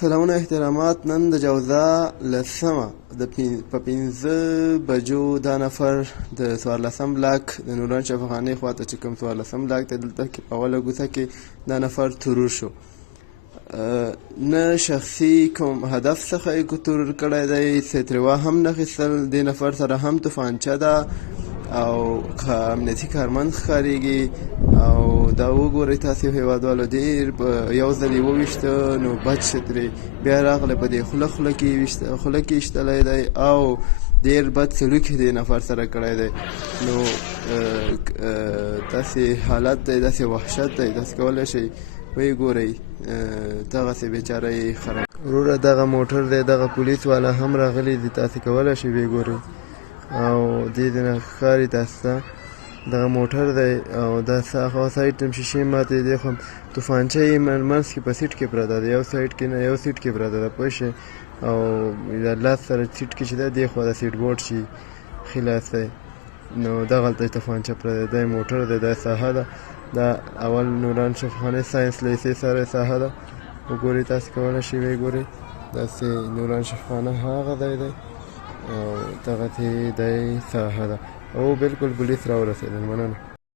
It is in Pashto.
سلامونه احترامات. نن د جوزا لسمه په 5 بجو دا نفر د 14 بلاک د نوران شفاخانې خواته چې کوم 14 بلاک ته دلته کې په اوله کوڅه کې دا نفر ترور شو. نه شخصي کوم هدف څخه یې ترور کړی دی، ستروا هم نه اخیستل. دې نفر سره هم توفانچه ده او امنیتي کارمند ښکارېږي. او دا وګورئ تاسې هېوادوالو، ډېر یو ځل یې وویشته نو بچ شه ترې، بیا راغلی په دې خوله کې ایشتلی دی او ډېر بد سلوک یې دې نفر سره کړی دی. نو داسې حالت دی، داسې وحشت دی، تاسې کولی شئ ویې ګورئ دغسې بیچاره یې خراب. وروره دغه موټر دی، دغه پولیس والا هم راغلی دی، تاسې کولی شئ ویې ګورئ او دې نه ښکاري تاسو ته دغه موټر دی او دا هغه سایډ ته شیشې ماتې دي، خو توفانچه یې منځ کې په سیټ کې پرته ده، یو سایډ کې نه یو سیټ کې پرته ده، پوه شئ. او لاس سره سیټ کې چې ده دې خوا د سیټ بورډ شي ښي لاس دی، نو دغلته توفانچه پرته ده. دا موټر دی، دا ساحه ده، دا اول نوران شفاخانې ساینس لیسې سره ساحه ده. وګورئ تاسې کولی شئ ویې ګورئ، داسې نوران شفاخانه هغه ځای دی او دغسې دی ساحه ده او بالکل پولیس راورسېدل. مننه.